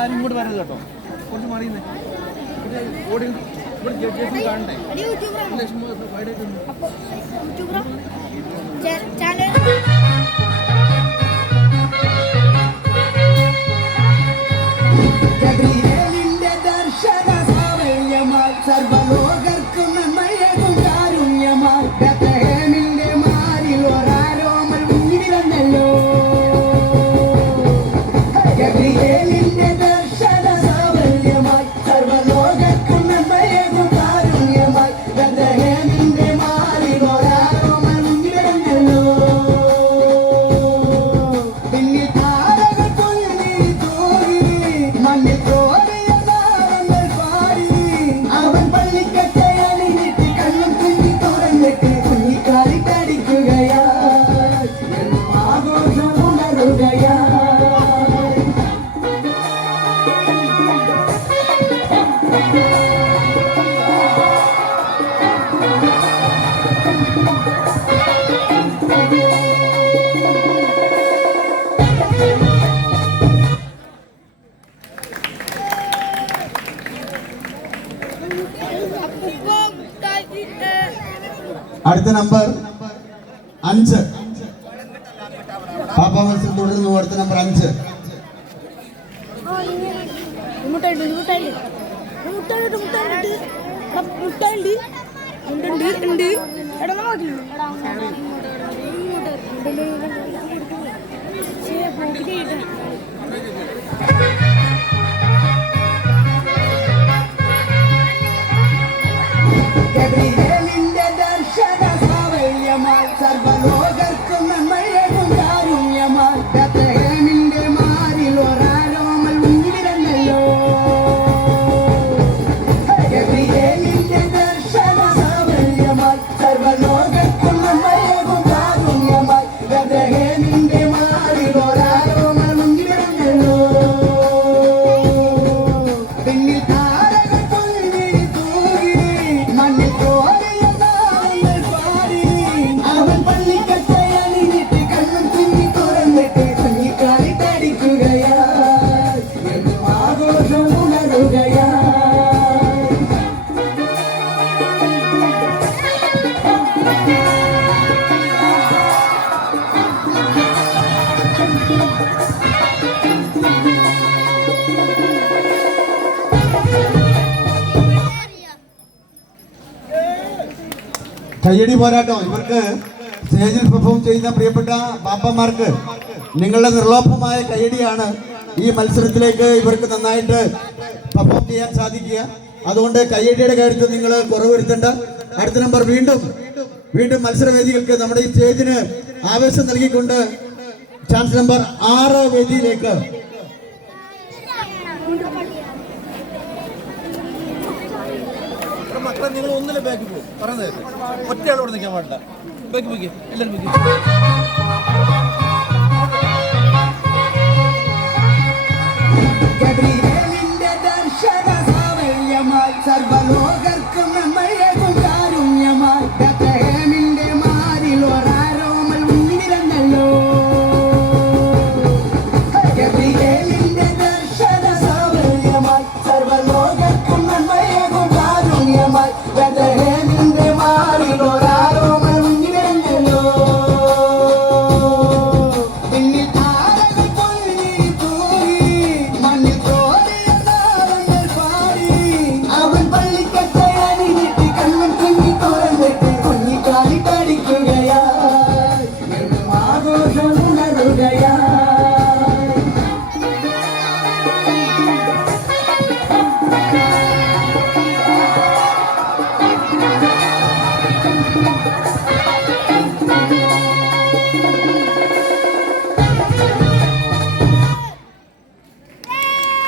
ആരും ഇങ്ങോട്ട് വരരുത് കേട്ടോ, കുറച്ച് മാറിയുന്നേ ഓടി ഇവിടെ കാണണ്ടേ. ദർശന സാവല്യമായി സർവലോകർക്കും നന്മയേകും കാരുണ്യമായി ബേത്ലഹേമിന്റെ മാറിൽ ഒരാരോമൽ മുന്നിൽ വന്നല്ലോ. ഗബ്രിയേലിന്റെ ദർശന സാവല്യമായി സർവലോകർക്കും നന്മയേകും കാരുണ്യമായി ബേത്ലഹേമിന്റെ മാറിൽ ഒരാരോമൽ മുന്നിൽ വന്നല്ലോ. പിന്നിൽ താരകൾ പൊങ്ങി തൂകി മണ്ണിൽ അടുത്ത നമ്പർ 5 പാപ്പ മത്സരം തുടരുന്നു. അടുത്ത നമ്പർ 5 ഗബ്രിയേലിന്റെ ദർശന സാവല്യമായി സർവലോകർക്കും നന്മയേകും കാരുണ്യമായി ബേത്ലഹേമിന്റെ മാറിൽ ഒരാരോമൽ മുന്നിൽ വന്നല്ലോ. ഗബ്രിയേലിന്റെ ദർശന സാവല്യമായി സർവലോകർക്കും നന്മയേകും കാരുണ്യമായി ബേത്ലഹേമിന്റെ മാറിൽ ഒരാരോമൽ മുന്നിൽ വന്നല്ലോ. പിന്നിൽ താരകൾ പൊങ്ങി തൂകി മണ്ണിൽ അവൻ പള്ളിക്കട്ടയണിഞ്ഞിട്ട് കണ്ണും തുന്നി തുറന്നിട്ട് കുഞ്ഞിക്കാലിട്ടടിക്കുകയാ എന്നും ആഘോഷം ഉണരുകയാ. കയ്യടി പോരാട്ടം. ഇവർക്ക് സ്റ്റേജിൽ പെർഫോം ചെയ്യുന്ന പ്രിയപ്പെട്ട പാപ്പന്മാർക്ക് നിങ്ങളുടെ നിർലോഭമായ കയ്യടിയാണ് ഈ മത്സരത്തിലേക്ക് ഇവർക്ക് നന്നായിട്ട് പെർഫോം ചെയ്യാൻ സാധിക്കുക. അതുകൊണ്ട് കയ്യടിയുടെ കാര്യത്തിൽ നിങ്ങൾ കുറവ് വരുത്തേണ്ട. അടുത്ത നമ്പർ വീണ്ടും മത്സരവേദികൾക്ക് നമ്മുടെ ഈ സ്റ്റേജിന് ആവേശം നൽകിക്കൊണ്ട് ചാൻസ് നമ്പർ 6 വേദിയിലേക്ക് മക്കളെ നിങ്ങൾ ഒന്നിലെ ബാക്ക് പോകും പറയുന്നത് ഒറ്റയാൾ ഇവിടെ നിൽക്കാൻ പാടില്ല. ബാക്ക് പോയിക്കേ, എല്ലാവരും പോയിക്കേ.